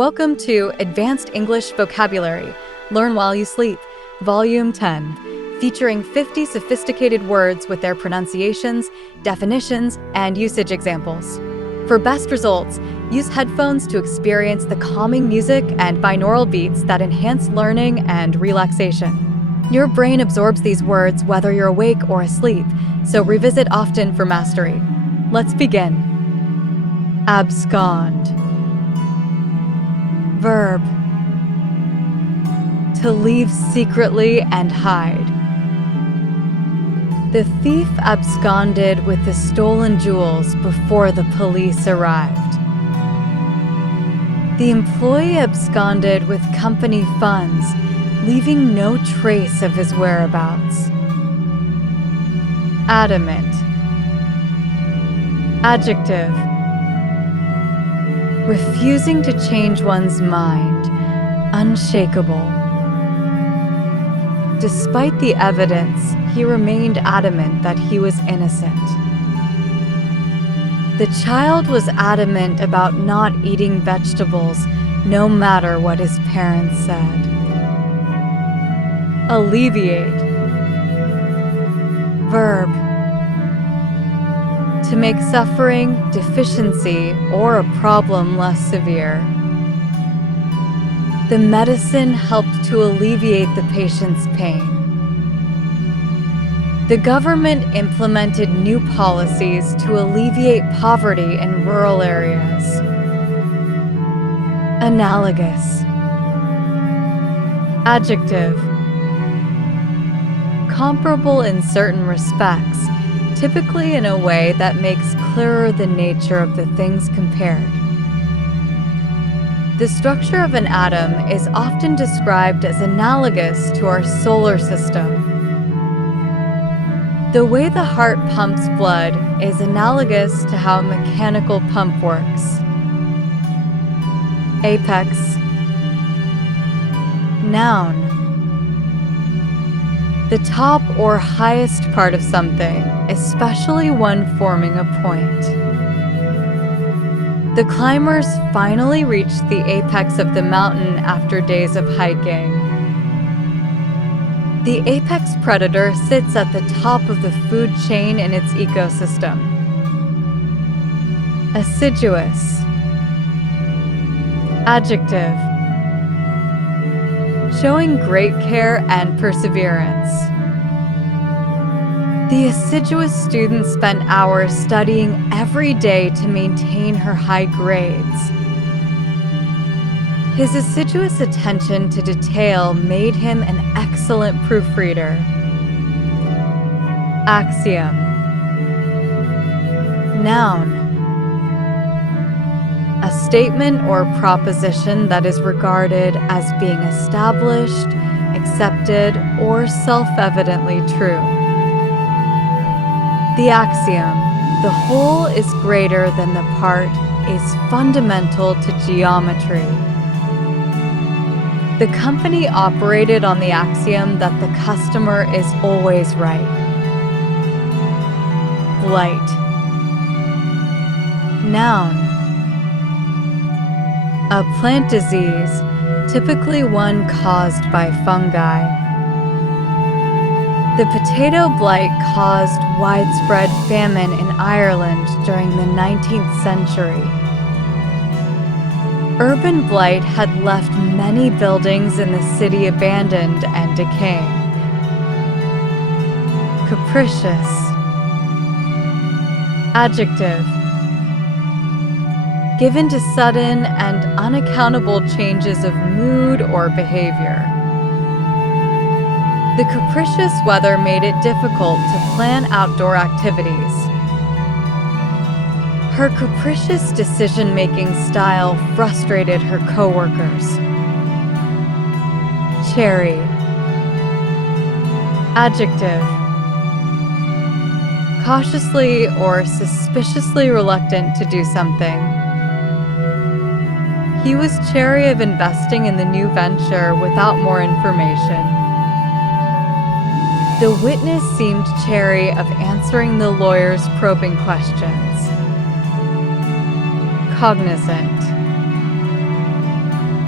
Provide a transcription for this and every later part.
Welcome to Advanced English Vocabulary, Learn While You Sleep, Volume 10, featuring 50 sophisticated words with their pronunciations, definitions, and usage examples. For best results, use headphones to experience the calming music and binaural beats that enhance learning and relaxation. Your brain absorbs these words whether you're awake or asleep, so revisit often for mastery. Let's begin. Abscond. Verb. To leave secretly and hide. The thief absconded with the stolen jewels before the police arrived. The employee absconded with company funds, leaving no trace of his whereabouts. Adamant. Adjective. Refusing to change one's mind, unshakable. Despite the evidence, he remained adamant that he was innocent. The child was adamant about not eating vegetables, no matter what his parents said. Alleviate. Verb. To make suffering, deficiency, or a problem less severe. The medicine helped to alleviate the patient's pain. The government implemented new policies to alleviate poverty in rural areas. Analogous. Adjective. Comparable in certain respects, typically in a way that makes clearer the nature of the things compared. The structure of an atom is often described as analogous to our solar system. The way the heart pumps blood is analogous to how a mechanical pump works. Apex. Noun. The top or highest part of something, especially one forming a point. The climbers finally reached the apex of the mountain after days of hiking. The apex predator sits at the top of the food chain in its ecosystem. Assiduous. Adjective. Showing great care and perseverance. The assiduous student spent hours studying every day to maintain her high grades. His assiduous attention to detail made him an excellent proofreader. Axiom. Noun. A statement or proposition that is regarded as being established, accepted, or self-evidently true. The axiom, the whole is greater than the part, is fundamental to geometry. The company operated on the axiom that the customer is always right. Blight. Noun. A plant disease, typically one caused by fungi. The potato blight caused widespread famine in Ireland during the 19th century. Urban blight had left many buildings in the city abandoned and decaying. Capricious. Adjective. Given to sudden and unaccountable changes of mood or behavior. The capricious weather made it difficult to plan outdoor activities. Her capricious decision-making style frustrated her coworkers. Chary. Adjective. Cautiously or suspiciously reluctant to do something. He was chary of investing in the new venture without more information. The witness seemed chary of answering the lawyer's probing questions. Cognizant.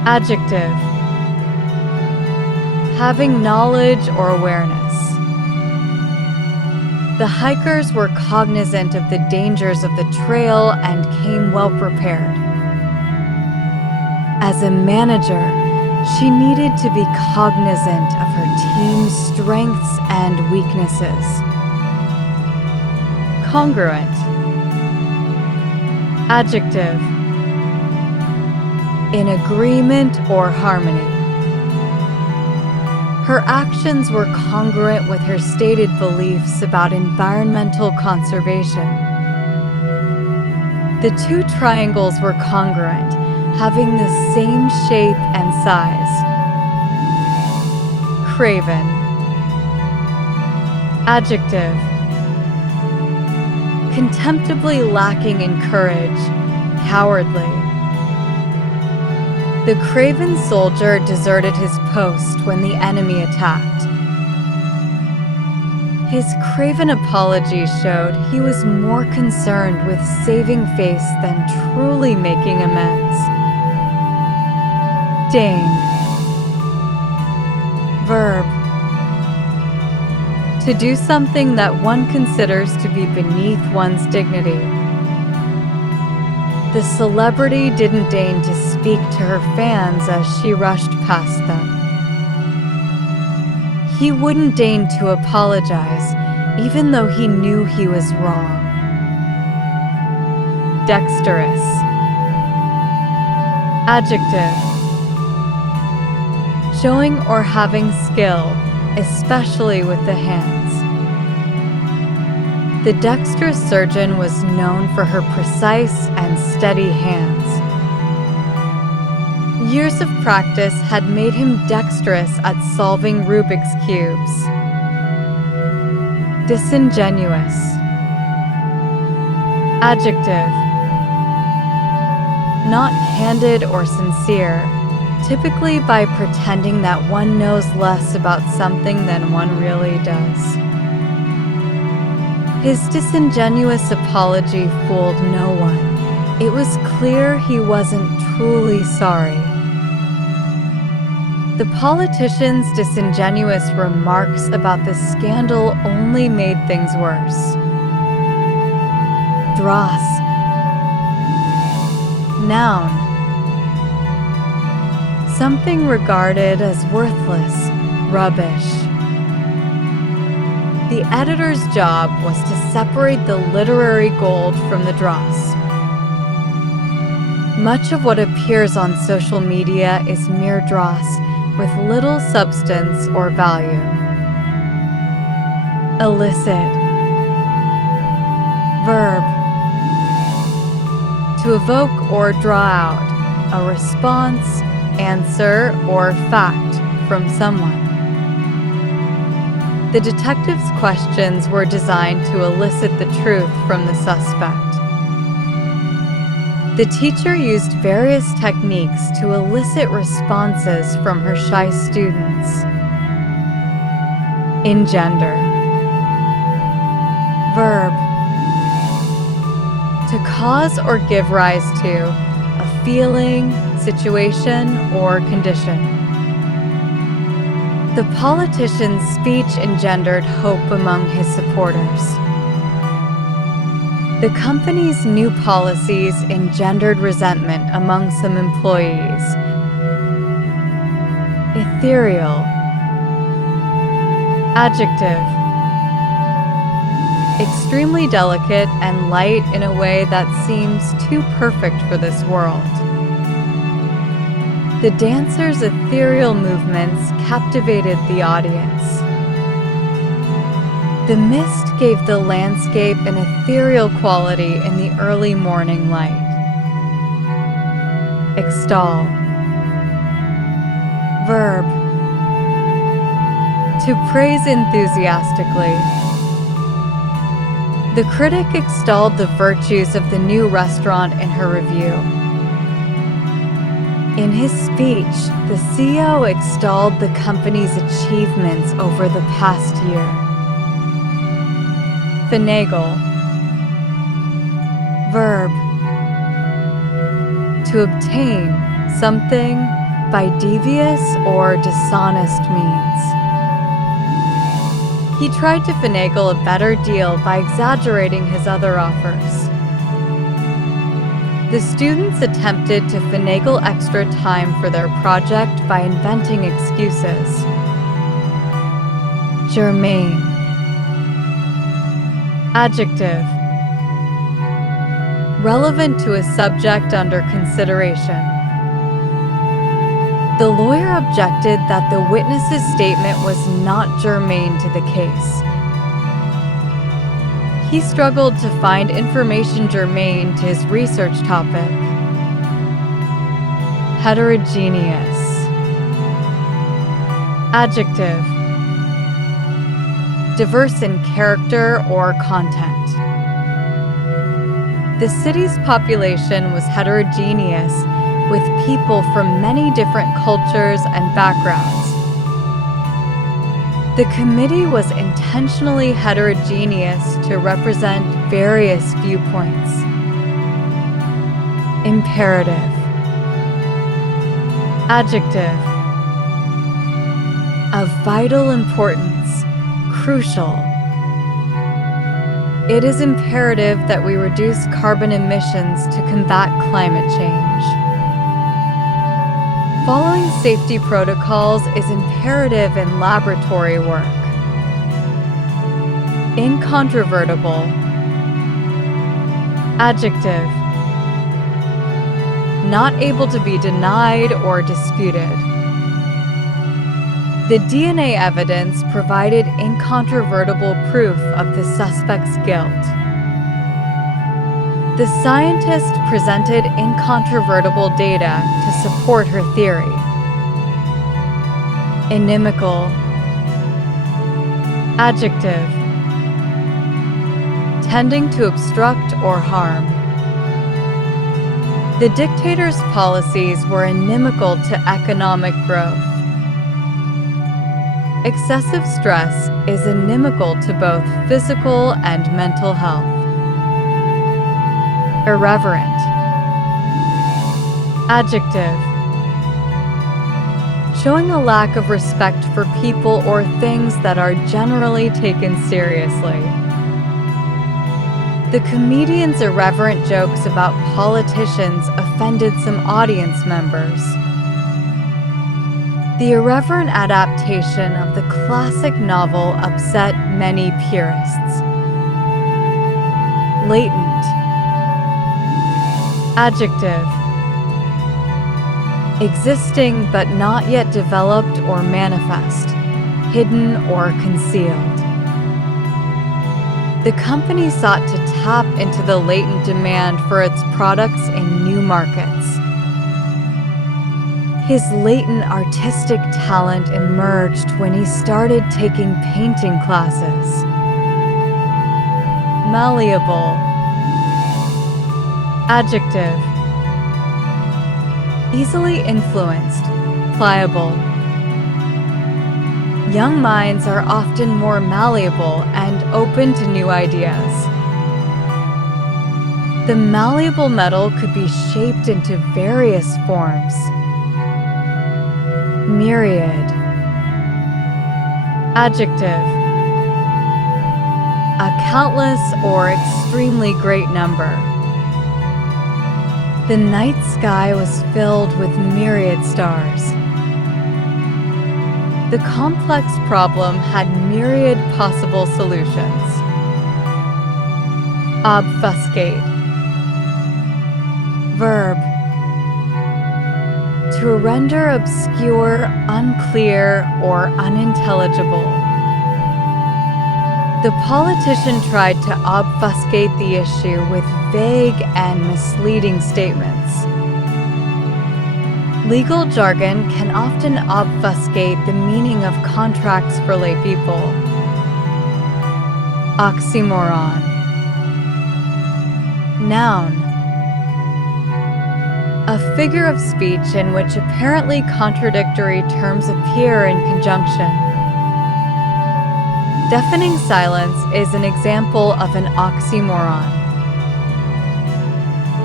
Adjective. Having knowledge or awareness. The hikers were cognizant of the dangers of the trail and came well prepared. As a manager, she needed to be cognizant of her team's strengths and weaknesses. Congruent. Adjective. In agreement or harmony. Her actions were congruent with her stated beliefs about environmental conservation. The two triangles were congruent, having the same shape and size. Craven. Adjective. Contemptibly lacking in courage, cowardly. The Craven soldier deserted his post when the enemy attacked. His Craven apology showed he was more concerned with saving face than truly making amends. Deign. Verb. To do something that one considers to be beneath one's dignity. The celebrity didn't deign to speak to her fans as she rushed past them. He wouldn't deign to apologize, even though he knew he was wrong. Dexterous. Adjective. Showing or having skill, especially with the hands. The dexterous surgeon was known for her precise and steady hands. Years of practice had made him dexterous at solving Rubik's cubes. Disingenuous. Adjective. Not candid or sincere, typically by pretending that one knows less about something than one really does. His disingenuous apology fooled no one. It was clear he wasn't truly sorry. The politician's disingenuous remarks about the scandal only made things worse. Dross. Noun. Something regarded as worthless, rubbish. The editor's job was to separate the literary gold from the dross. Much of what appears on social media is mere dross, with little substance or value. Elicit. Verb. To evoke or draw out, a response, answer, or fact from someone. The detective's questions were designed to elicit the truth from the suspect. The teacher used various techniques to elicit responses from her shy students. Engender. Verb. To cause or give rise to a feeling, situation, or condition. The politician's speech engendered hope among his supporters. The company's new policies engendered resentment among some employees. Ethereal. Adjective. Extremely delicate and light in a way that seems too perfect for this world. The dancer's ethereal movements captivated the audience. The mist gave the landscape an ethereal quality in the early morning light. Extol. Verb. To praise enthusiastically. The critic extolled the virtues of the new restaurant in her review. In his speech, the CEO extolled the company's achievements over the past year. Finagle. Verb. To obtain something, by devious or dishonest means. He tried to finagle a better deal by exaggerating his other offers. The students attempted to finagle extra time for their project by inventing excuses. Germane. Adjective. Relevant to a subject under consideration. The lawyer objected that the witness's statement was not germane to the case. He struggled to find information germane to his research topic. Heterogeneous. Adjective. Diverse in character or content. The city's population was heterogeneous, with people from many different cultures and backgrounds. The committee was intentionally heterogeneous to represent various viewpoints. Imperative. Adjective. Of vital importance, crucial. It is imperative that we reduce carbon emissions to combat climate change. Following safety protocols is imperative in laboratory work. Incontrovertible. Adjective. Not able to be denied or disputed. The DNA evidence provided incontrovertible proof of the suspect's guilt. The scientist presented incontrovertible data to support her theory. Inimical. Adjective. Tending to obstruct or harm. The dictator's policies were inimical to economic growth. Excessive stress is inimical to both physical and mental health. Irreverent. Adjective. Showing a lack of respect for people or things that are generally taken seriously. The comedian's irreverent jokes about politicians offended some audience members. The irreverent adaptation of the classic novel upset many purists. Latent. Adjective. Existing but not yet developed or manifest, hidden or concealed. The company sought to tap into the latent demand for its products in new markets. His latent artistic talent emerged when he started taking painting classes. Malleable. Adjective. Easily influenced, pliable. Young minds are often more malleable and open to new ideas. The malleable metal could be shaped into various forms. Myriad. Adjective. A countless or extremely great number. The night sky was filled with myriad stars. The complex problem had myriad possible solutions. Obfuscate. Verb. To render obscure, unclear, or unintelligible. The politician tried to obfuscate the issue with vague and misleading statements. Legal jargon can often obfuscate the meaning of contracts for laypeople. Oxymoron. Noun. A figure of speech in which apparently contradictory terms appear in conjunction. Deafening silence is an example of an oxymoron.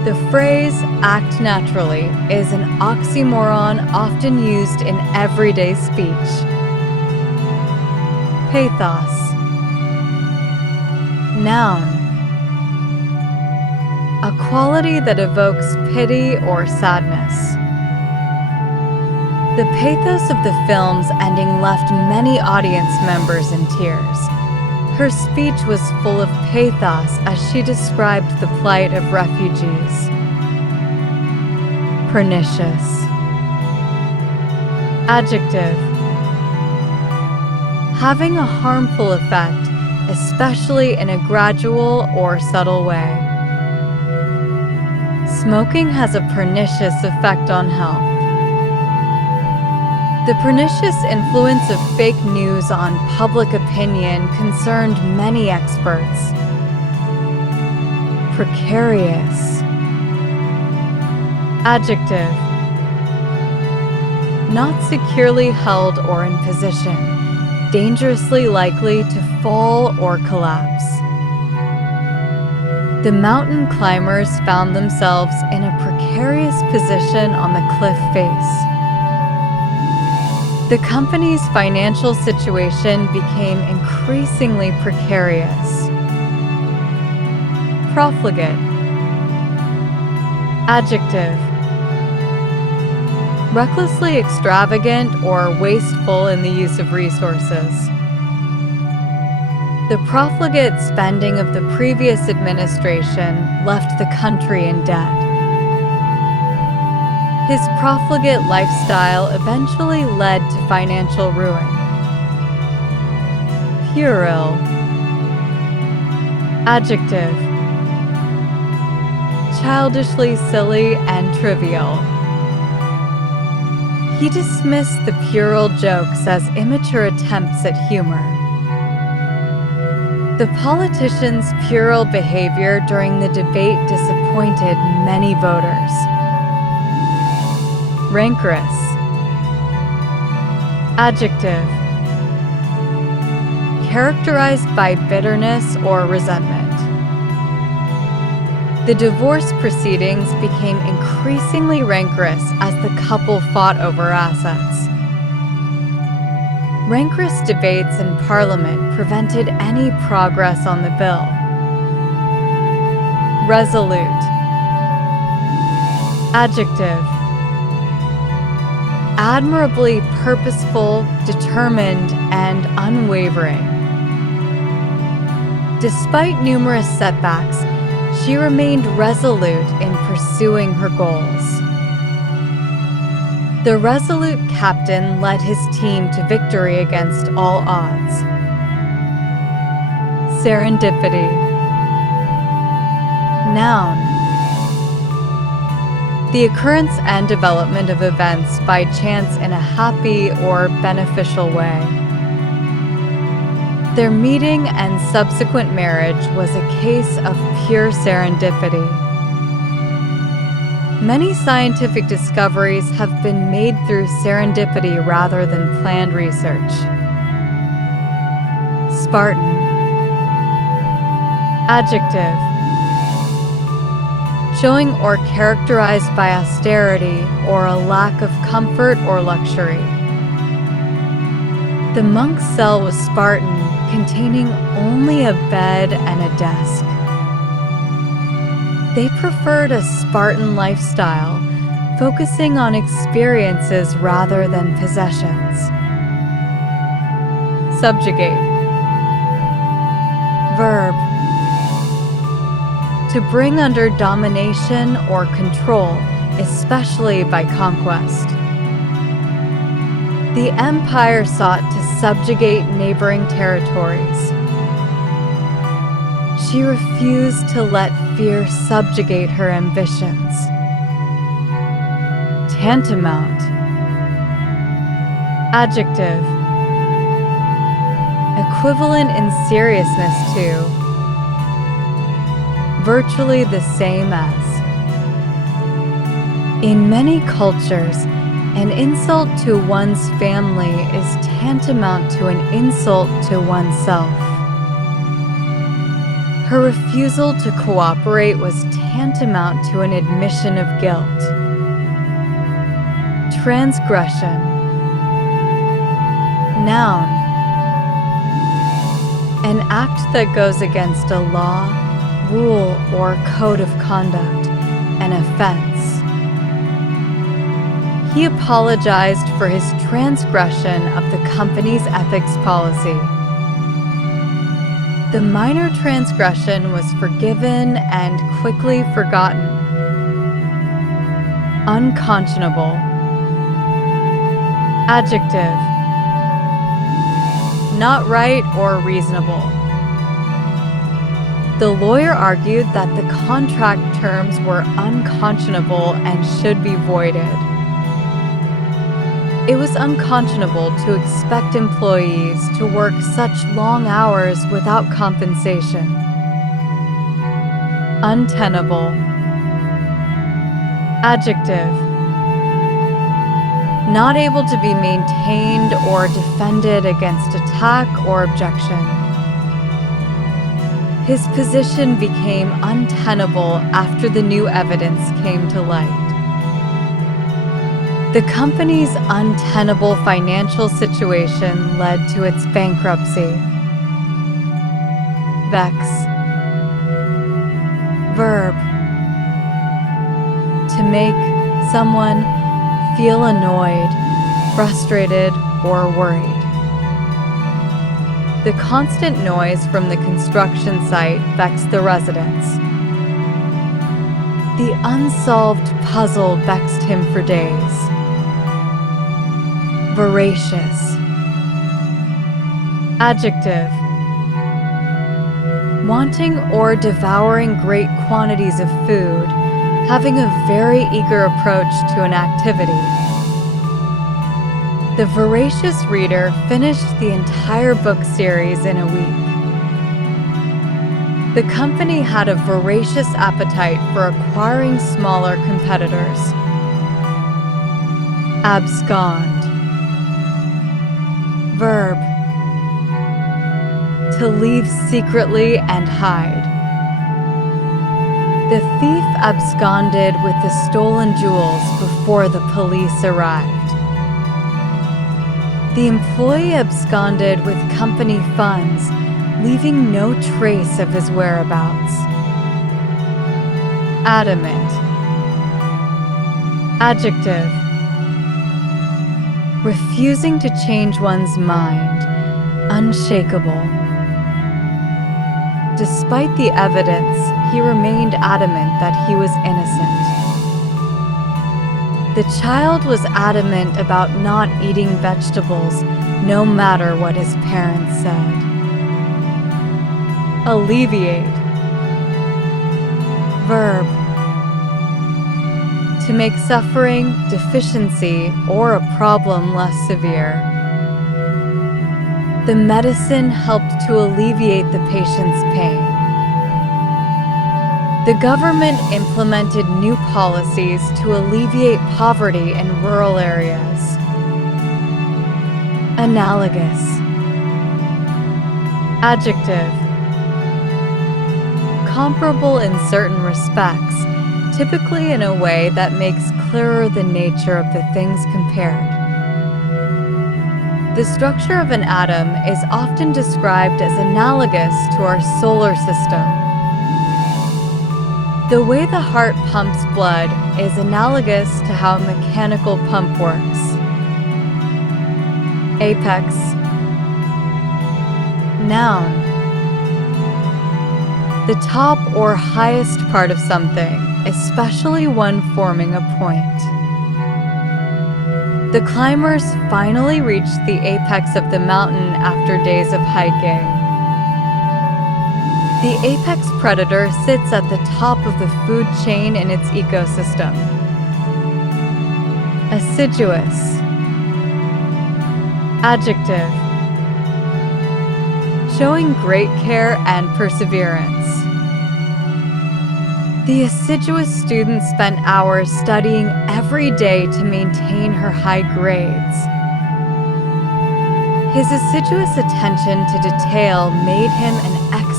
The phrase "act naturally" is an oxymoron often used in everyday speech. Pathos. Noun. A quality that evokes pity or sadness. The pathos of the film's ending left many audience members in tears. Her speech was full of pathos as she described the plight of refugees. Pernicious. Adjective. Having a harmful effect, especially in a gradual or subtle way. Smoking has a pernicious effect on health. The pernicious influence of fake news on public opinion concerned many experts. Precarious. Adjective. Not securely held or in position, dangerously likely to fall or collapse. The mountain climbers found themselves in a precarious position on the cliff face. The company's financial situation became increasingly precarious. Profligate. Adjective. Recklessly extravagant or wasteful in the use of resources. The profligate spending of the previous administration left the country in debt. His profligate lifestyle eventually led to financial ruin. Puerile. Adjective. Childishly silly and trivial. He dismissed the puerile jokes as immature attempts at humor. The politician's puerile behavior during the debate disappointed many voters. Rancorous. Adjective. Characterized by bitterness or resentment. The divorce proceedings became increasingly rancorous as the couple fought over assets. Rancorous debates in Parliament prevented any progress on the bill. Resolute. Adjective. Admirably purposeful, determined, and unwavering. Despite numerous setbacks, she remained resolute in pursuing her goals. The resolute captain led his team to victory against all odds. Serendipity. Noun. The occurrence and development of events by chance in a happy or beneficial way. Their meeting and subsequent marriage was a case of pure serendipity. Many scientific discoveries have been made through serendipity rather than planned research. Spartan. Adjective. Showing or characterized by austerity or a lack of comfort or luxury. The monk's cell was Spartan, containing only a bed and a desk. They preferred a Spartan lifestyle, focusing on experiences rather than possessions. Subjugate. Verb. To bring under domination or control, especially by conquest. The empire sought to subjugate neighboring territories. She refused to let fear subjugate her ambitions. Tantamount. Adjective. Equivalent in seriousness to. Virtually the same as. In many cultures, an insult to one's family is tantamount to an insult to oneself. Her refusal to cooperate was tantamount to an admission of guilt. Transgression. Noun. An act that goes against a law, rule, or code of conduct, an offense. He apologized for his transgression of the company's ethics policy. The minor transgression was forgiven and quickly forgotten. Unconscionable. Adjective. Not right or reasonable. The lawyer argued that the contract terms were unconscionable and should be voided. It was unconscionable to expect employees to work such long hours without compensation. Untenable. Adjective. Not able to be maintained or defended against attack or objection. His position became untenable after the new evidence came to light. The company's untenable financial situation led to its bankruptcy. Vex. Verb. To make someone feel annoyed, frustrated, or worried. The constant noise from the construction site vexed the residents. The unsolved puzzle vexed him for days. Voracious. Adjective. Wanting or devouring great quantities of food, having a very eager approach to an activity. The voracious reader finished the entire book series in a week. The company had a voracious appetite for acquiring smaller competitors. Abscond. Verb. To leave secretly and hide. The thief absconded with the stolen jewels before the police arrived. The employee absconded with company funds, leaving no trace of his whereabouts. Adamant. Adjective. Refusing to change one's mind, unshakable. Despite the evidence, he remained adamant that he was innocent. The child was adamant about not eating vegetables, no matter what his parents said. Alleviate. Verb. To make suffering, deficiency, or a problem less severe. The medicine helped to alleviate the patient's pain. The government implemented new policies to alleviate poverty in rural areas. Analogous. Adjective. Comparable in certain respects, typically in a way that makes clearer the nature of the things compared. The structure of an atom is often described as analogous to our solar system. The way the heart pumps blood is analogous to how a mechanical pump works. Apex. Noun. The top or highest part of something, especially one forming a point. The climbers finally reached the apex of the mountain after days of hiking. The apex predator sits at the top of the food chain in its ecosystem. Assiduous. Adjective. Showing great care and perseverance. The assiduous student spent hours studying every day to maintain her high grades. His assiduous attention to detail made him an excellent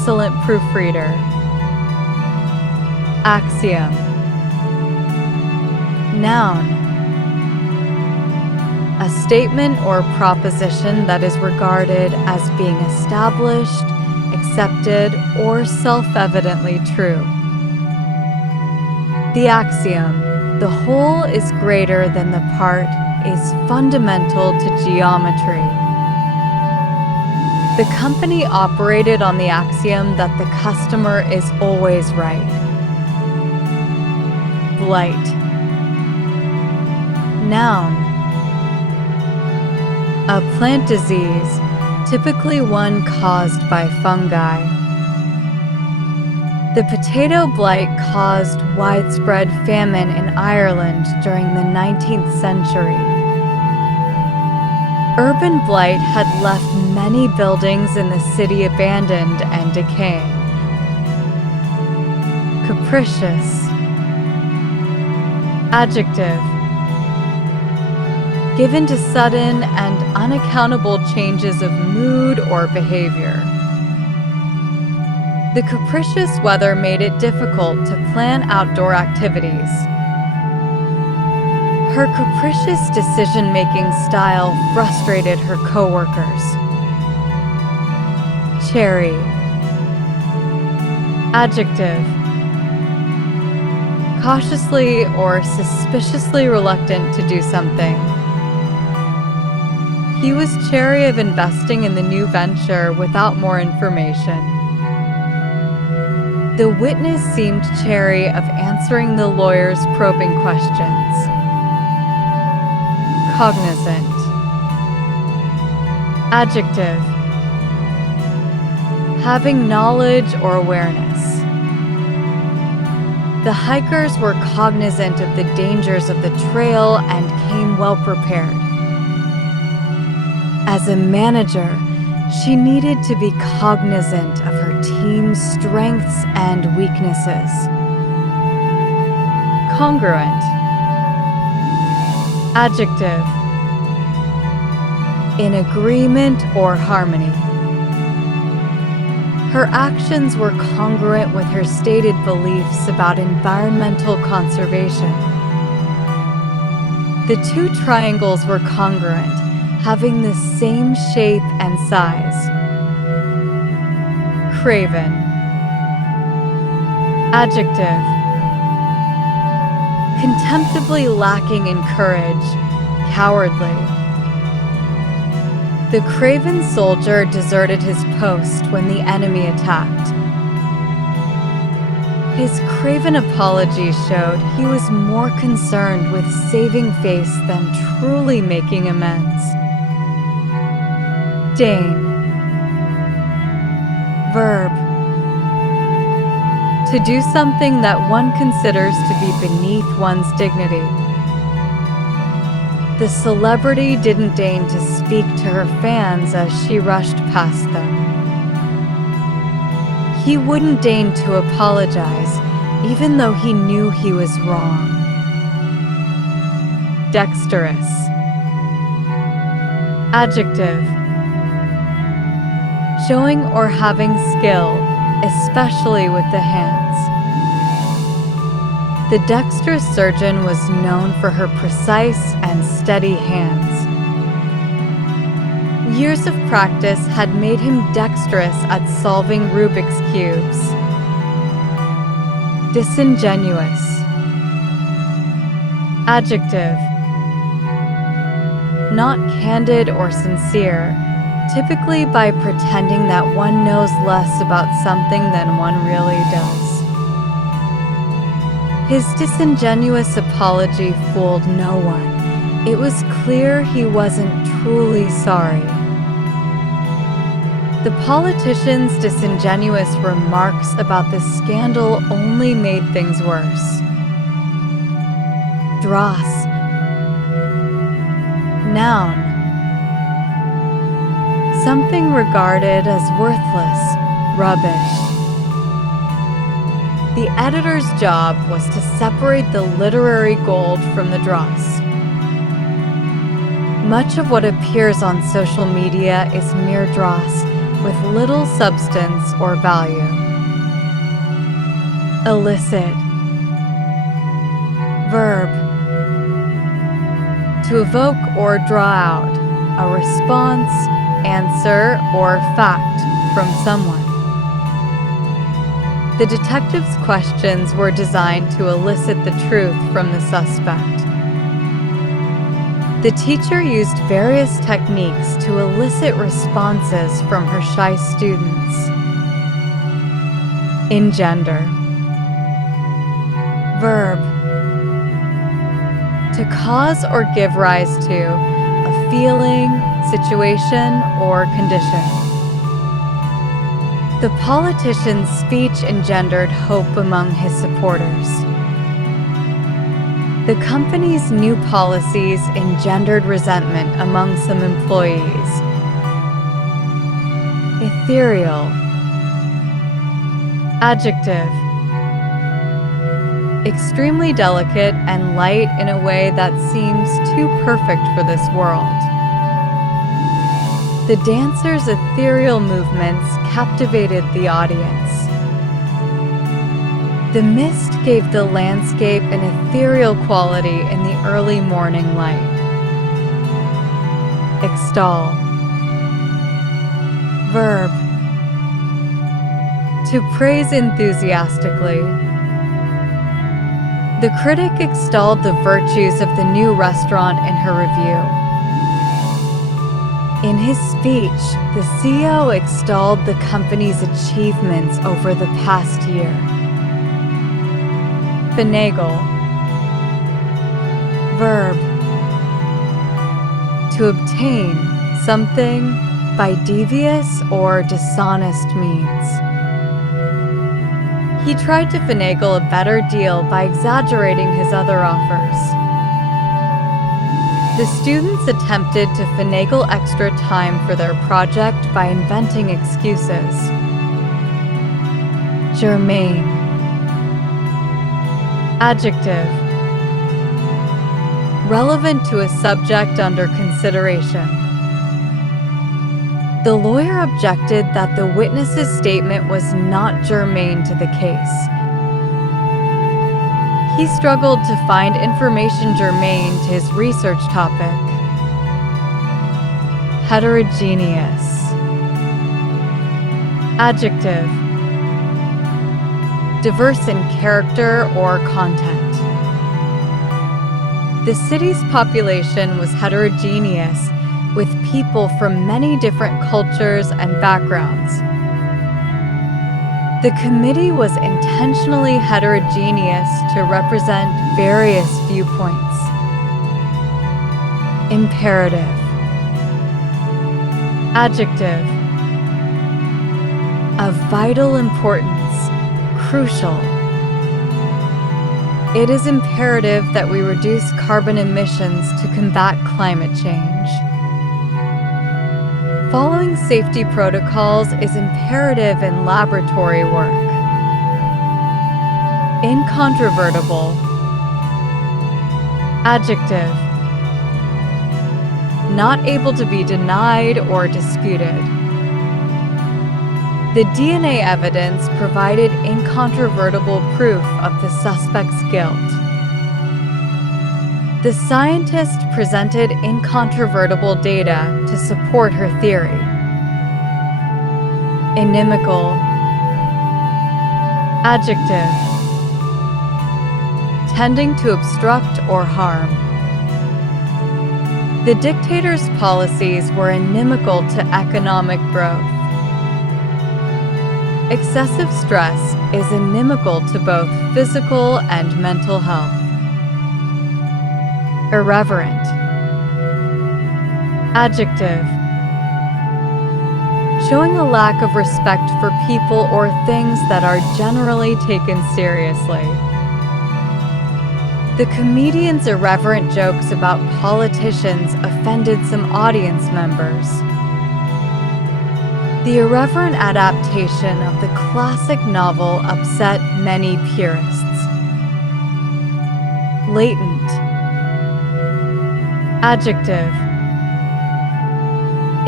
excellent proofreader. Axiom. Noun. A statement or proposition that is regarded as being established, accepted, or self-evidently true. The axiom, "the whole is greater than the part," is fundamental to geometry. The company operated on the axiom that the customer is always right. Blight. Noun. A plant disease, typically one caused by fungi. The potato blight caused widespread famine in Ireland during the 19th century. Urban blight had left many buildings in the city abandoned and decaying. Capricious. Adjective. Given to sudden and unaccountable changes of mood or behavior. The capricious weather made it difficult to plan outdoor activities. Her capricious decision-making style frustrated her coworkers. Chary. Adjective. Cautiously or suspiciously reluctant to do something. He was chary of investing in the new venture without more information. The witness seemed chary of answering the lawyer's probing questions. Cognizant. Adjective. Having knowledge or awareness. The hikers were cognizant of the dangers of the trail and came well prepared. As a manager, she needed to be cognizant of her team's strengths and weaknesses. Congruent. Adjective. In agreement or harmony. Her actions were congruent with her stated beliefs about environmental conservation. The two triangles were congruent, having the same shape and size. Craven. Adjective. Contemptibly lacking in courage, cowardly. The Craven soldier deserted his post when the enemy attacked. His Craven apology showed he was more concerned with saving face than truly making amends. Deign. Verb. To do something that one considers to be beneath one's dignity. The celebrity didn't deign to speak to her fans as she rushed past them. He wouldn't deign to apologize, even though he knew he was wrong. Dexterous. Adjective. Showing or having skill, especially with the hands. The dexterous surgeon was known for her precise and steady hands. Years of practice had made him dexterous at solving Rubik's cubes. Disingenuous. Adjective. Not candid or sincere, typically by pretending that one knows less about something than one really does. His disingenuous apology fooled no one. It was clear he wasn't truly sorry. The politician's disingenuous remarks about the scandal only made things worse. Dross. Noun. Something regarded as worthless, rubbish. The editor's job was to separate the literary gold from the dross. Much of what appears on social media is mere dross, with little substance or value. Elicit. Verb. To evoke or draw out a response, answer, or fact from someone. The detective's questions were designed to elicit the truth from the suspect. The teacher used various techniques to elicit responses from her shy students. Engender. Verb. To cause or give rise to a feeling, situation, or condition. The politician's speech engendered hope among his supporters. The company's new policies engendered resentment among some employees. Ethereal. Adjective. Extremely delicate and light in a way that seems too perfect for this world. The dancer's ethereal movements captivated the audience. The mist gave the landscape an ethereal quality in the early morning light. Extol. Verb. To praise enthusiastically. The critic extolled the virtues of the new restaurant in her review. In his speech, the CEO extolled the company's achievements over the past year. Finagle. Verb. To obtain something by devious or dishonest means. He tried to finagle a better deal by exaggerating his other offers. The students attempted to finagle extra time for their project by inventing excuses. Germane. Adjective. Relevant to a subject under consideration. The lawyer objected that the witness's statement was not germane to the case. He struggled to find information germane to his research topic. Heterogeneous. Adjective. Diverse in character or content. The city's population was heterogeneous, with people from many different cultures and backgrounds. The committee was intentionally heterogeneous to represent various viewpoints. Imperative. Adjective. Of vital importance, crucial. It is imperative that we reduce carbon emissions to combat climate change. Following safety protocols is imperative in laboratory work. Incontrovertible. Adjective. Not able to be denied or disputed. The DNA evidence provided incontrovertible proof of the suspect's guilt. The scientist presented incontrovertible data to support her theory. Inimical. Adjective. Tending to obstruct or harm. The dictator's policies were inimical to economic growth. Excessive stress is inimical to both physical and mental health. Irreverent. Adjective. Showing a lack of respect for people or things that are generally taken seriously. The comedian's irreverent jokes about politicians offended some audience members. The irreverent adaptation of the classic novel upset many purists. Latent. Adjective.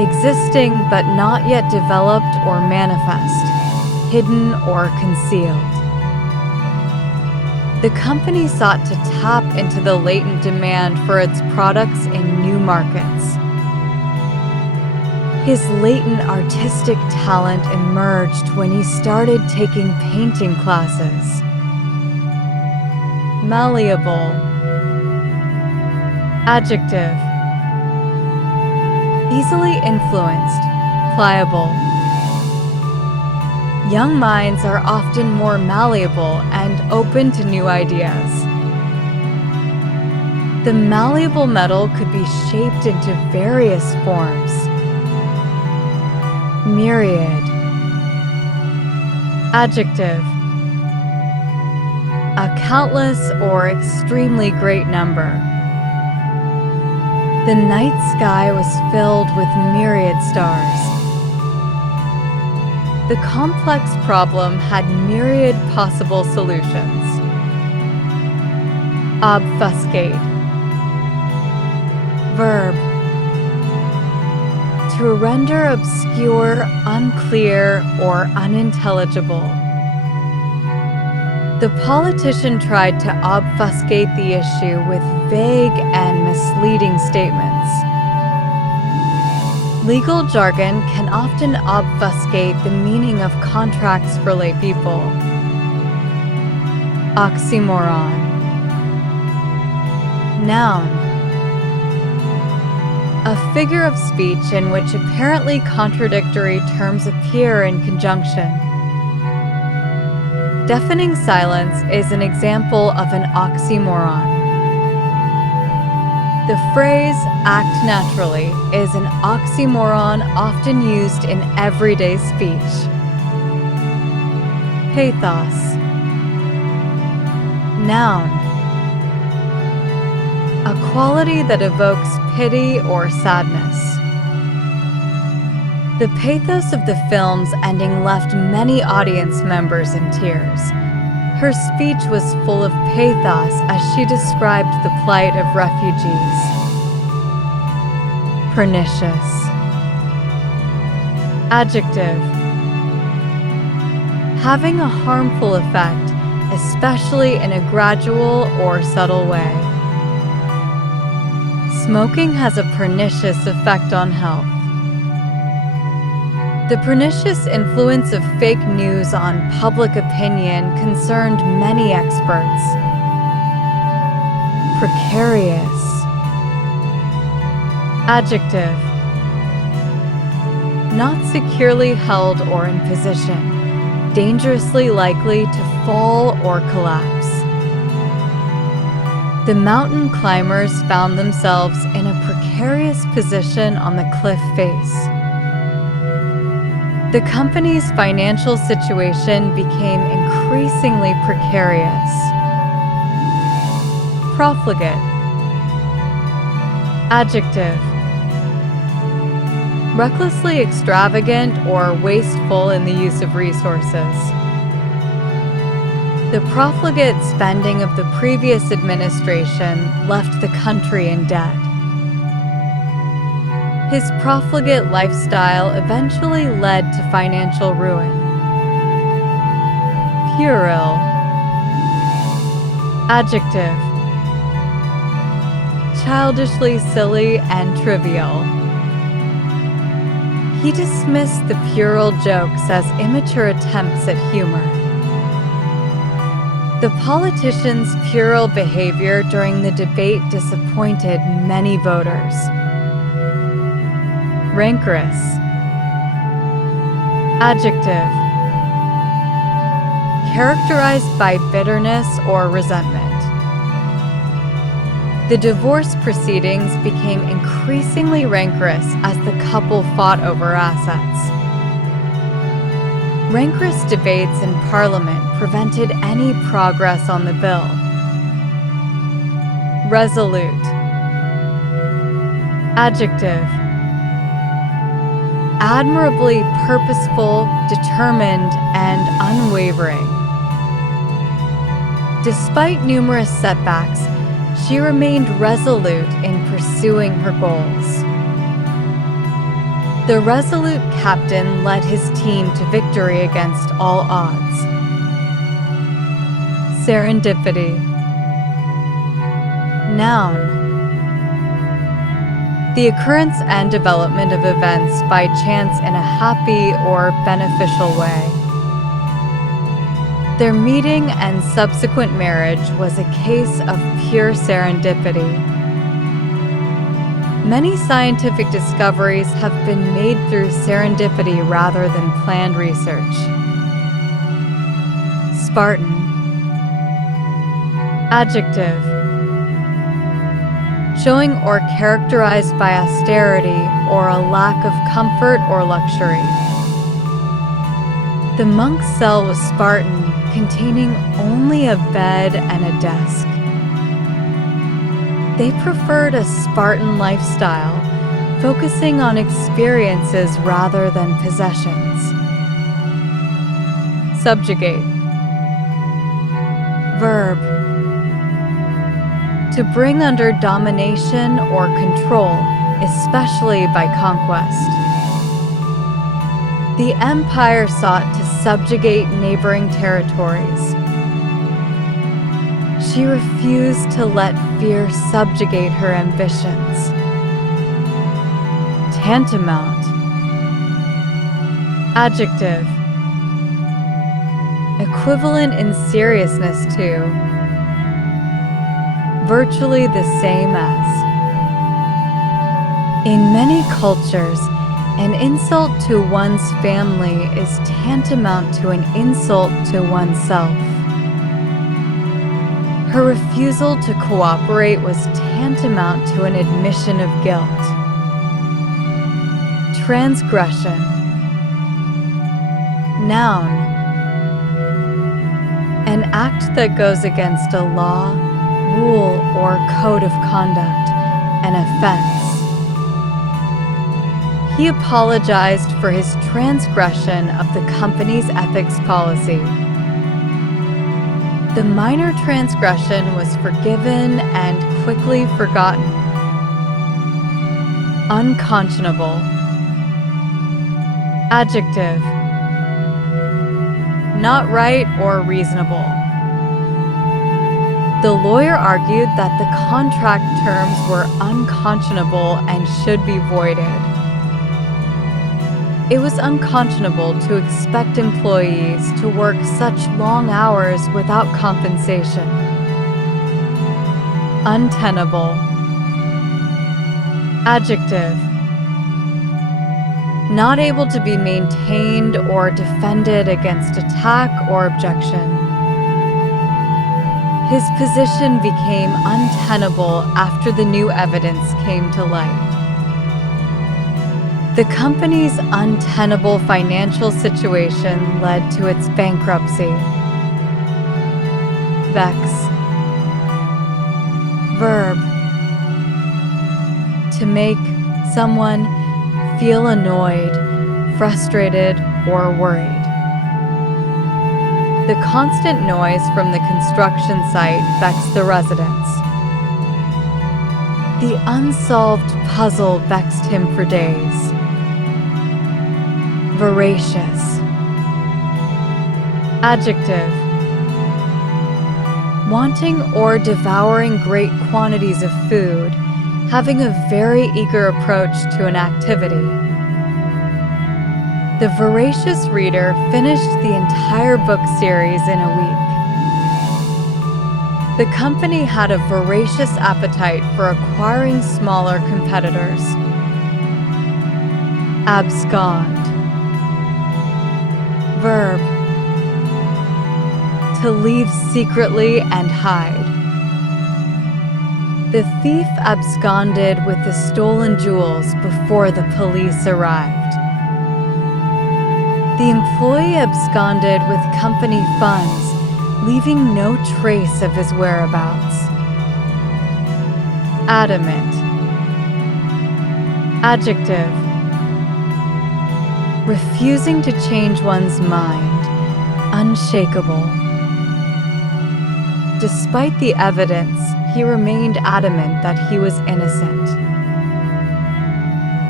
existing but not yet developed or manifest, hidden or concealed. The company sought to tap into the latent demand for its products in new markets. His latent artistic talent emerged when he started taking painting classes. Malleable. Adjective. Easily influenced, pliable. Young minds are often more malleable and open to new ideas. The malleable metal could be shaped into various forms. Myriad. Adjective. A countless or extremely great number. The night sky was filled with myriad stars. The complex problem had myriad possible solutions. Obfuscate. Verb. To render obscure, unclear, or unintelligible. The politician tried to obfuscate the issue with vague and misleading statements. Legal jargon can often obfuscate the meaning of contracts for laypeople. Oxymoron. Noun. A figure of speech in which apparently contradictory terms appear in conjunction. Deafening silence is an example of an oxymoron. The phrase "act naturally" is an oxymoron often used in everyday speech. Pathos. Noun. A quality that evokes pity or sadness. The pathos of the film's ending left many audience members in tears. Her speech was full of pathos as she described the plight of refugees. Pernicious. Adjective. Having a harmful effect, especially in a gradual or subtle way. Smoking has a pernicious effect on health. The pernicious influence of fake news on public opinion concerned many experts. Precarious. Adjective. Not securely held or in position, dangerously likely to fall or collapse. The mountain climbers found themselves in a precarious position on the cliff face. The company's financial situation became increasingly precarious. Profligate. Adjective. Recklessly extravagant or wasteful in the use of resources. The profligate spending of the previous administration left the country in debt. His profligate lifestyle eventually led to financial ruin. Puerile. Adjective. Childishly silly and trivial. He dismissed the puerile jokes as immature attempts at humor. The politician's puerile behavior during the debate disappointed many voters. Rancorous. Adjective. Characterized by bitterness or resentment. The divorce proceedings became increasingly rancorous as the couple fought over assets. Rancorous debates in Parliament prevented any progress on the bill. Resolute. Adjective. Admirably purposeful, determined, and unwavering. Despite numerous setbacks, she remained resolute in pursuing her goals. The resolute captain led his team to victory against all odds. Serendipity. Noun. The occurrence and development of events by chance in a happy or beneficial way. Their meeting and subsequent marriage was a case of pure serendipity. Many scientific discoveries have been made through serendipity rather than planned research. Spartan. Adjective. Showing or characterized by austerity or a lack of comfort or luxury. The monk's cell was Spartan, containing only a bed and a desk. They preferred a Spartan lifestyle, focusing on experiences rather than possessions. Subjugate. Verb. To bring under domination or control, especially by conquest. The empire sought to subjugate neighboring territories. She refused to let fear subjugate her ambitions. Tantamount. Adjective. Equivalent in seriousness to. Virtually the same as. In many cultures, an insult to one's family is tantamount to an insult to oneself. Her refusal to cooperate was tantamount to an admission of guilt. Transgression. Noun. An act that goes against a law, rule, or code of conduct, an offense. He apologized for his transgression of the company's ethics policy. The minor transgression was forgiven and quickly forgotten. Unconscionable. Adjective. Not right or reasonable. The lawyer argued that the contract terms were unconscionable and should be voided. It was unconscionable to expect employees to work such long hours without compensation. Untenable. Adjective. Not able to be maintained or defended against attack or objection. His position became untenable after the new evidence came to light. The company's untenable financial situation led to its bankruptcy. Vex. Verb. To make someone feel annoyed, frustrated, or worried. The constant noise from the construction site vexed the residents. The unsolved puzzle vexed him for days. Voracious. Adjective. Wanting or devouring great quantities of food, having a very eager approach to an activity. The voracious reader finished the entire book series in a week. The company had a voracious appetite for acquiring smaller competitors. Abscond. Verb. To leave secretly and hide. The thief absconded with the stolen jewels before the police arrived. The employee absconded with company funds, leaving no trace of his whereabouts. Adamant. Adjective. Refusing to change one's mind, unshakable. Despite the evidence, he remained adamant that he was innocent.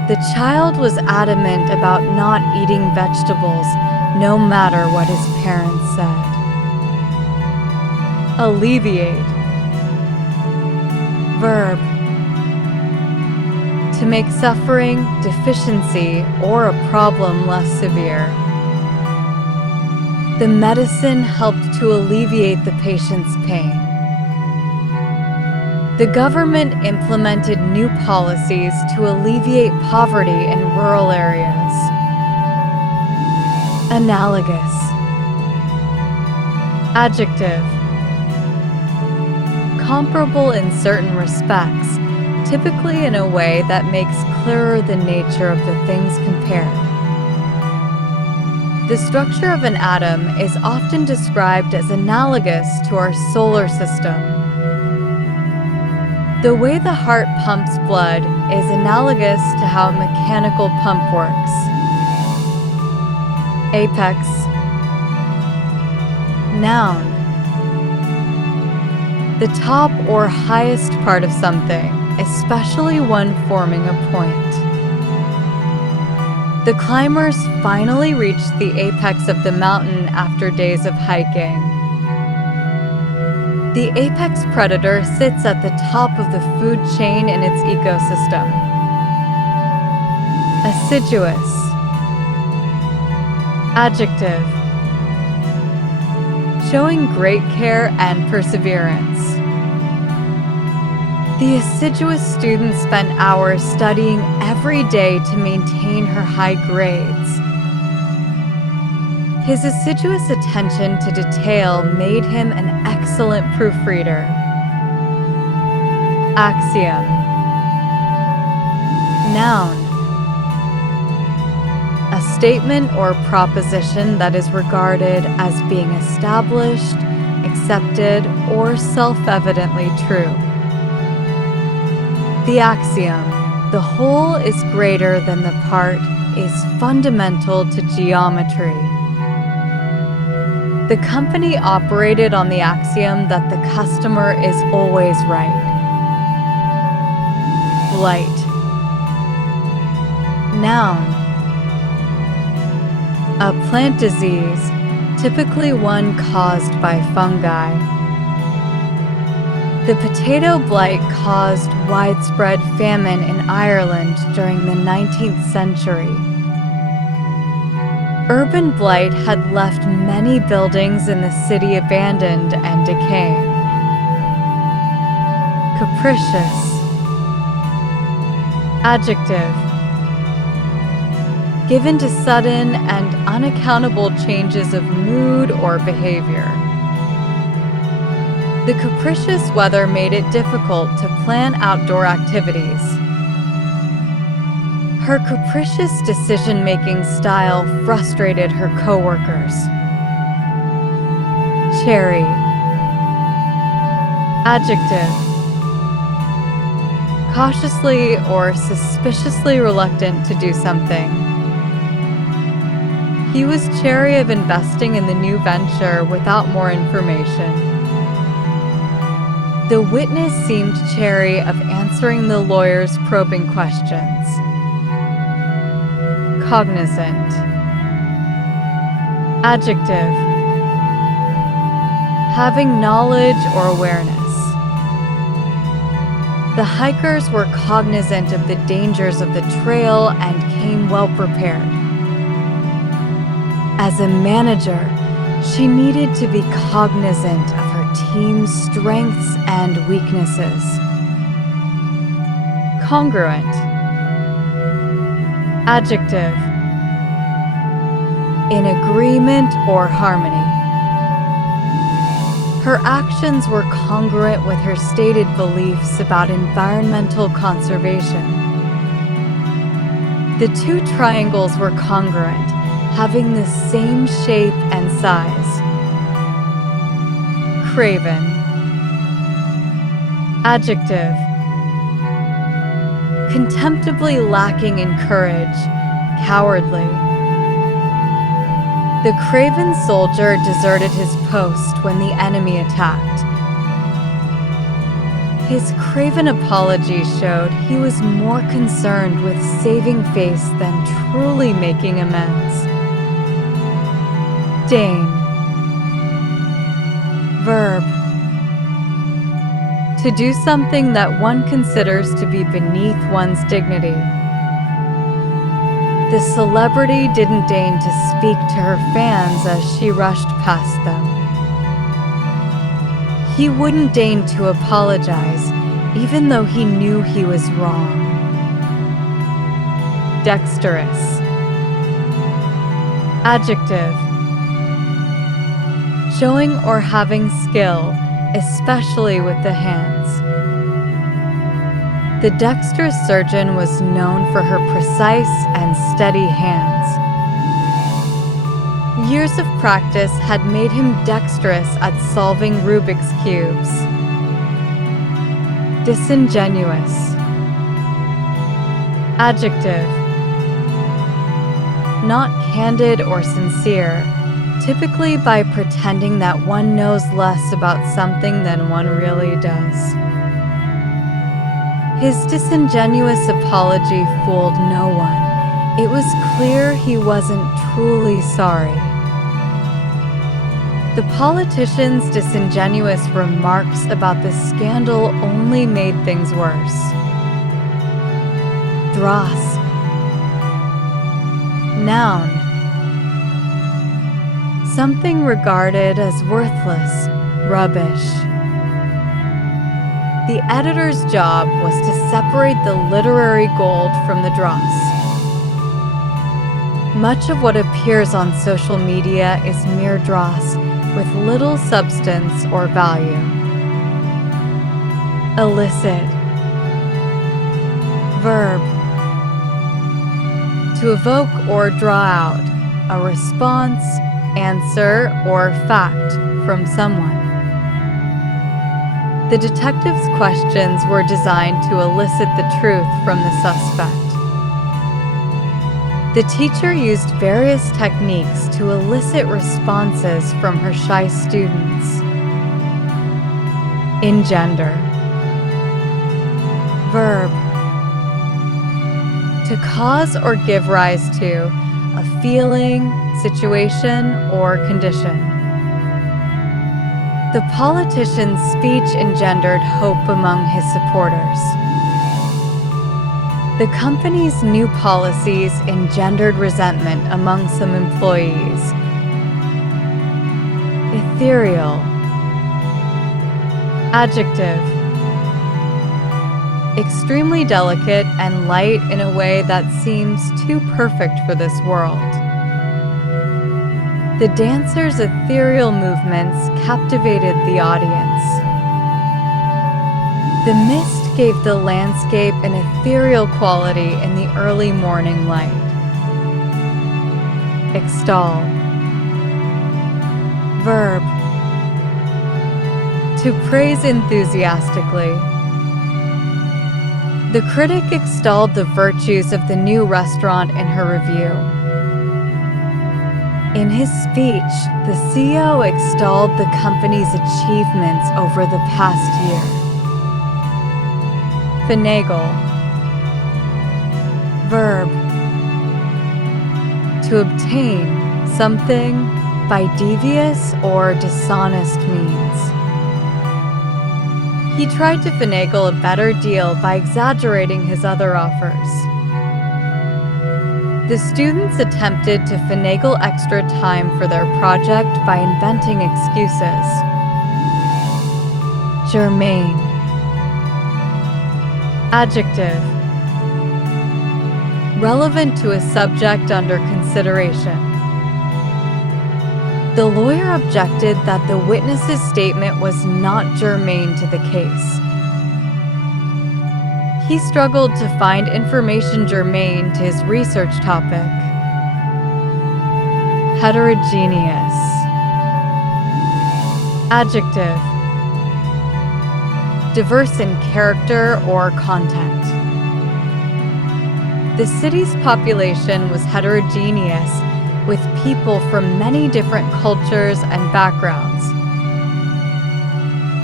The child was adamant about not eating vegetables, no matter what his parents said. Alleviate. Verb. To make suffering, deficiency, or a problem less severe. The medicine helped to alleviate the patient's pain. The government implemented new policies to alleviate poverty in rural areas. Analogous. Adjective. Comparable in certain respects, typically in a way that makes clearer the nature of the things compared. The structure of an atom is often described as analogous to our solar system. The way the heart pumps blood is analogous to how a mechanical pump works. Apex. Noun. The top or highest part of something, especially one forming a point. The climbers finally reached the apex of the mountain after days of hiking. The apex predator sits at the top of the food chain in its ecosystem. Assiduous. Adjective. Showing great care and perseverance. The assiduous student spent hours studying every day to maintain her high grades. His assiduous attention to detail made him an excellent proofreader. Axiom. Noun. A statement or proposition that is regarded as being established, accepted, or self-evidently true. The axiom, the whole is greater than the part, is fundamental to geometry. The company operated on the axiom that the customer is always right. Blight. Noun. A plant disease, typically one caused by fungi. The potato blight caused widespread famine in Ireland during the 19th century. Urban blight had left many buildings in the city abandoned and decaying. Capricious. Adjective. Given to sudden and unaccountable changes of mood or behavior. The capricious weather made it difficult to plan outdoor activities. Her capricious decision-making style frustrated her coworkers. Chary. Adjective. Cautiously or suspiciously reluctant to do something. He was chary of investing in the new venture without more information. The witness seemed chary of answering the lawyer's probing questions. Cognizant. Adjective. Having knowledge or awareness. The hikers were cognizant of the dangers of the trail and came well prepared. As a manager, she needed to be cognizant of her team's strengths and weaknesses. Congruent. Adjective. In agreement or harmony. Her actions were congruent with her stated beliefs about environmental conservation. The two triangles were congruent, having the same shape and size. Craven. Adjective. Contemptibly lacking in courage, cowardly. The Craven soldier deserted his post when the enemy attacked. His Craven apology showed he was more concerned with saving face than truly making amends. Deign. Verb. To do something that one considers to be beneath one's dignity. The celebrity didn't deign to speak to her fans as she rushed past them. He wouldn't deign to apologize, even though he knew he was wrong. Dexterous. Adjective. Showing or having skill, especially with the hands. The dexterous surgeon was known for her precise and steady hands. Years of practice had made him dexterous at solving Rubik's cubes. Disingenuous. Adjective. Not candid or sincere, typically by pretending that one knows less about something than one really does. His disingenuous apology fooled no one. It was clear he wasn't truly sorry. The politician's disingenuous remarks about the scandal only made things worse. Dross. Noun. Something regarded as worthless, rubbish. The editor's job was to separate the literary gold from the dross. Much of what appears on social media is mere dross, with little substance or value. Elicit. Verb. To evoke or draw out a response, answer, or fact from someone. The detective's questions were designed to elicit the truth from the suspect. The teacher used various techniques to elicit responses from her shy students. Engender. Verb. To cause or give rise to a feeling, situation, or condition. The politician's speech engendered hope among his supporters. The company's new policies engendered resentment among some employees. Ethereal. Adjective. Extremely delicate and light in a way that seems too perfect for this world. The dancer's ethereal movements captivated the audience. The mist gave the landscape an ethereal quality in the early morning light. Extol. Verb. To praise enthusiastically. The critic extolled the virtues of the new restaurant in her review. In his speech, the CEO extolled the company's achievements over the past year. Finagle. Verb. To obtain something by devious or dishonest means. He tried to finagle a better deal by exaggerating his other offers. The students attempted to finagle extra time for their project by inventing excuses. Germane. Adjective. Relevant to a subject under consideration. The lawyer objected that the witness's statement was not germane to the case. He struggled to find information germane to his research topic. Heterogeneous. Adjective. Diverse in character or content. The city's population was heterogeneous, with people from many different cultures and backgrounds.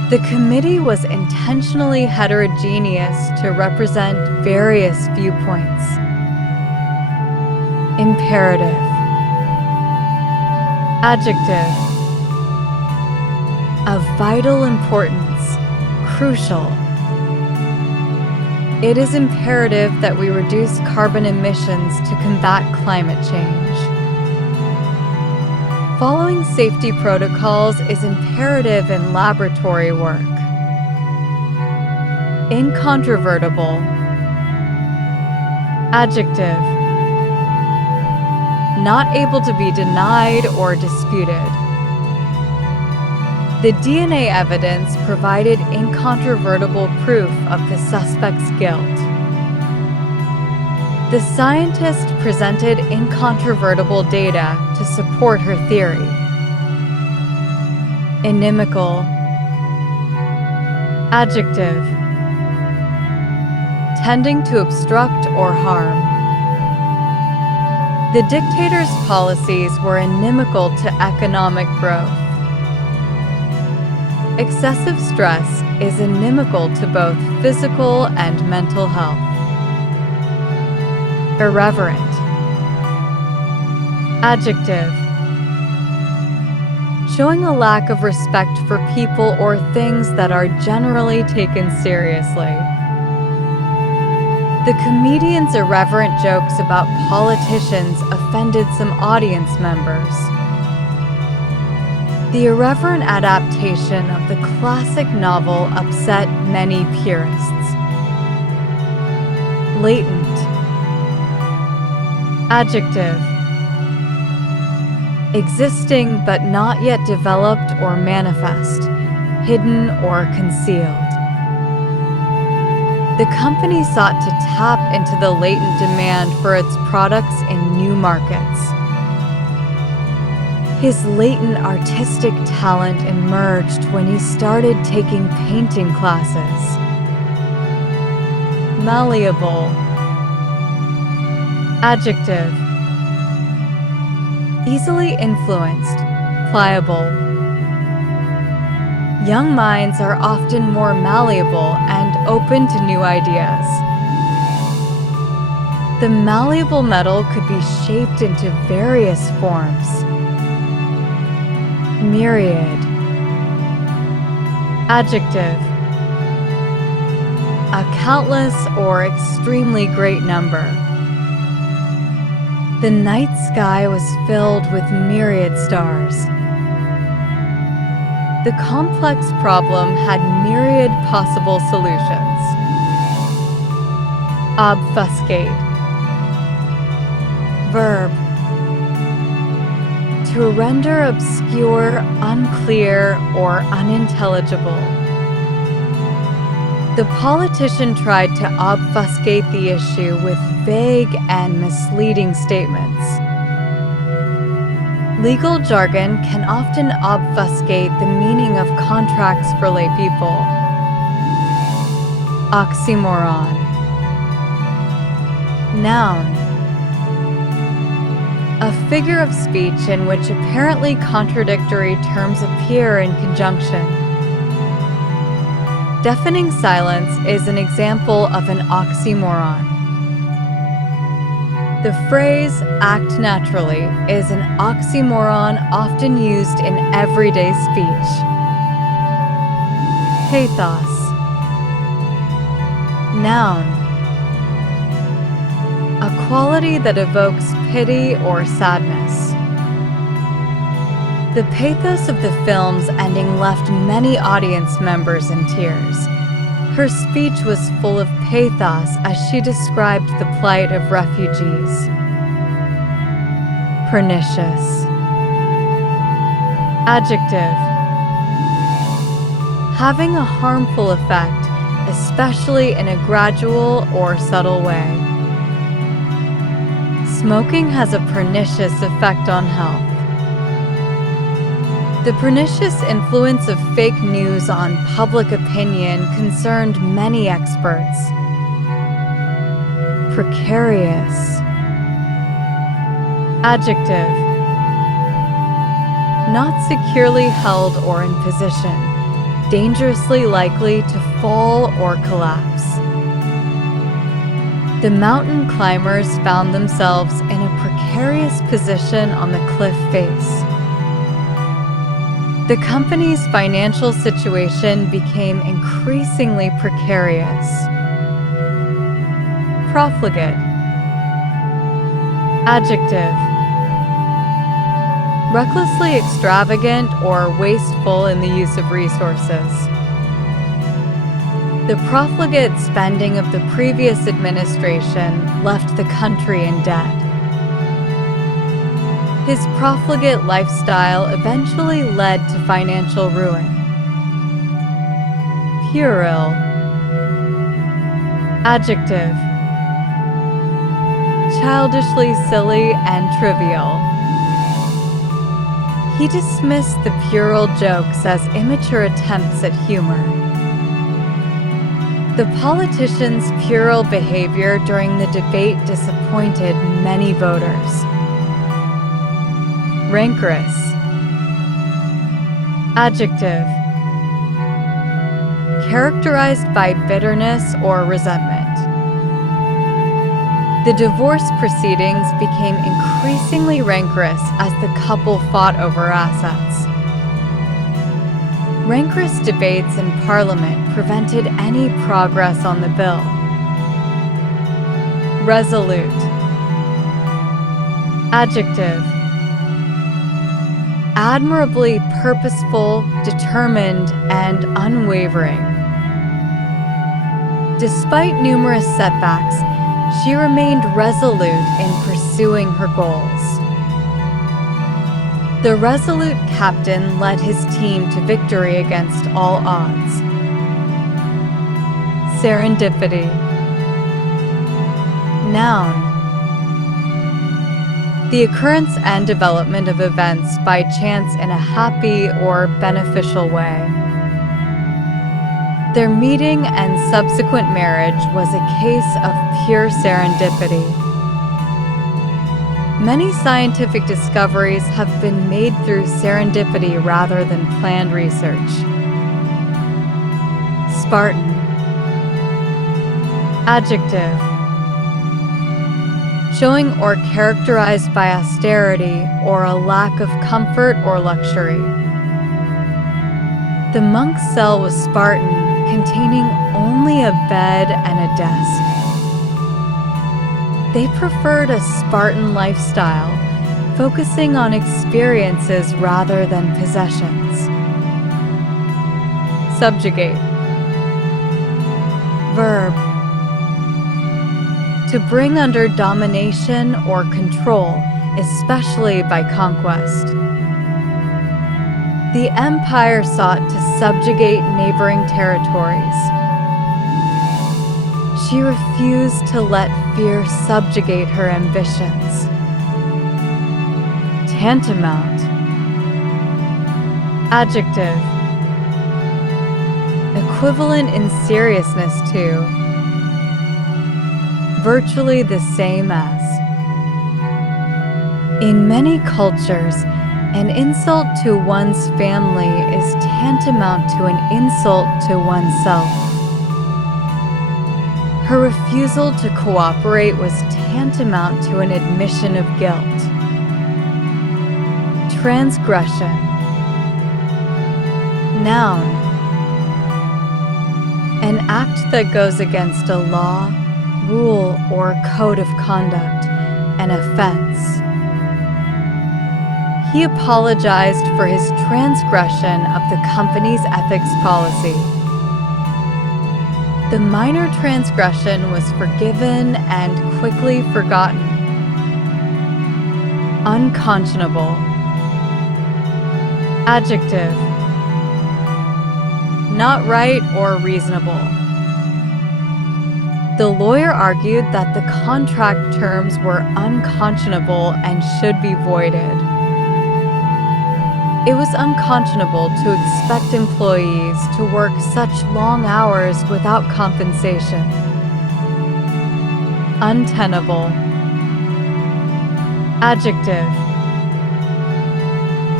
The committee was intentionally heterogeneous to represent various viewpoints. Imperative. Adjective. Of vital importance, crucial. It is imperative that we reduce carbon emissions to combat climate change. Following safety protocols is imperative in laboratory work. Incontrovertible. Adjective. Not able to be denied or disputed. The DNA evidence provided incontrovertible proof of the suspect's guilt. The scientist presented incontrovertible data to support her theory. Inimical. Adjective. Tending to obstruct or harm. The dictator's policies were inimical to economic growth. Excessive stress is inimical to both physical and mental health. Irreverent. Adjective. Showing a lack of respect for people or things that are generally taken seriously. The comedian's irreverent jokes about politicians offended some audience members. The irreverent adaptation of the classic novel upset many purists. Latent. Adjective. Existing but not yet developed or manifest, hidden or concealed. The company sought to tap into the latent demand for its products in new markets. His latent artistic talent emerged when he started taking painting classes. Malleable. Adjective. Easily influenced, pliable. Young minds are often more malleable and open to new ideas. The malleable metal could be shaped into various forms. Myriad. Adjective. A countless or extremely great number. The night sky was filled with myriad stars. The complex problem had myriad possible solutions. Obfuscate. Verb. To render obscure, unclear, or unintelligible. The politician tried to obfuscate the issue with vague and misleading statements. Legal jargon can often obfuscate the meaning of contracts for laypeople. Oxymoron. Noun. A figure of speech in which apparently contradictory terms appear in conjunction. Deafening silence is an example of an oxymoron. The phrase act naturally is an oxymoron often used in everyday speech. Pathos. Noun. A quality that evokes pity or sadness. The pathos of the film's ending left many audience members in tears. Her speech was full of pathos as she described the plight of refugees. Pernicious. Adjective. Having a harmful effect, especially in a gradual or subtle way. Smoking has a pernicious effect on health. The pernicious influence of fake news on public opinion concerned many experts. Precarious. Adjective. Not securely held or in position, dangerously likely to fall or collapse. The mountain climbers found themselves in a precarious position on the cliff face. The company's financial situation became increasingly precarious. Profligate. Adjective. Recklessly extravagant or wasteful in the use of resources. The profligate spending of the previous administration left the country in debt. His profligate lifestyle eventually led to financial ruin. Puerile. Adjective. Childishly silly and trivial. He dismissed the puerile jokes as immature attempts at humor. The politician's puerile behavior during the debate disappointed many voters. Rancorous. Adjective. Characterized by bitterness or resentment. The divorce proceedings became increasingly rancorous as the couple fought over assets. Rancorous debates in Parliament prevented any progress on the bill. Resolute. Adjective. Admirably purposeful, determined, and unwavering. Despite numerous setbacks, she remained resolute in pursuing her goals. The resolute captain led his team to victory against all odds. Serendipity. Noun. The occurrence and development of events by chance in a happy or beneficial way. Their meeting and subsequent marriage was a case of pure serendipity. Many scientific discoveries have been made through serendipity rather than planned research. Spartan. Adjective. Showing or characterized by austerity or a lack of comfort or luxury. The monk's cell was Spartan, containing only a bed and a desk. They preferred a Spartan lifestyle, focusing on experiences rather than possessions. Subjugate. Verb. To bring under domination or control, especially by conquest. The empire sought to subjugate neighboring territories. She refused to let fear subjugate her ambitions. Tantamount. Adjective. Equivalent in seriousness to. Virtually the same as. In many cultures, an insult to one's family is tantamount to an insult to oneself. Her refusal to cooperate was tantamount to an admission of guilt. Transgression. Noun. An act that goes against a law, rule, or code of conduct, an offense. He apologized for his transgression of the company's ethics policy. The minor transgression was forgiven and quickly forgotten. Unconscionable. Adjective. Not right or reasonable. The lawyer argued that the contract terms were unconscionable and should be voided. It was unconscionable to expect employees to work such long hours without compensation. Untenable. Adjective.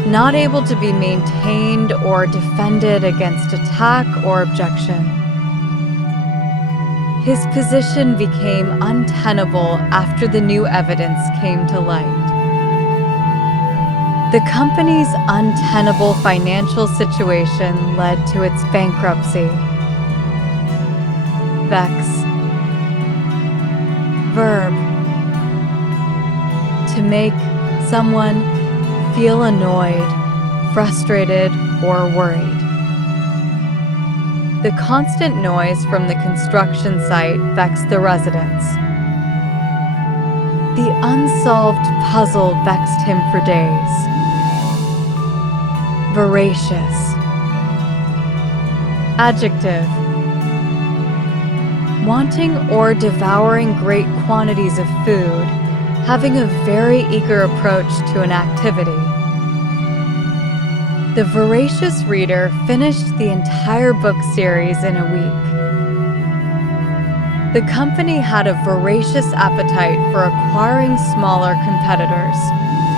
not able to be maintained or defended against attack or objection. His position became untenable after the new evidence came to light. The company's untenable financial situation led to its bankruptcy. Vex. Verb. To make someone feel annoyed, frustrated, or worried. The constant noise from the construction site vexed the residents. The unsolved puzzle vexed him for days. Voracious. Adjective. Wanting or devouring great quantities of food, having a very eager approach to an activity. The voracious reader finished the entire book series in a week. The company had a voracious appetite for acquiring smaller competitors.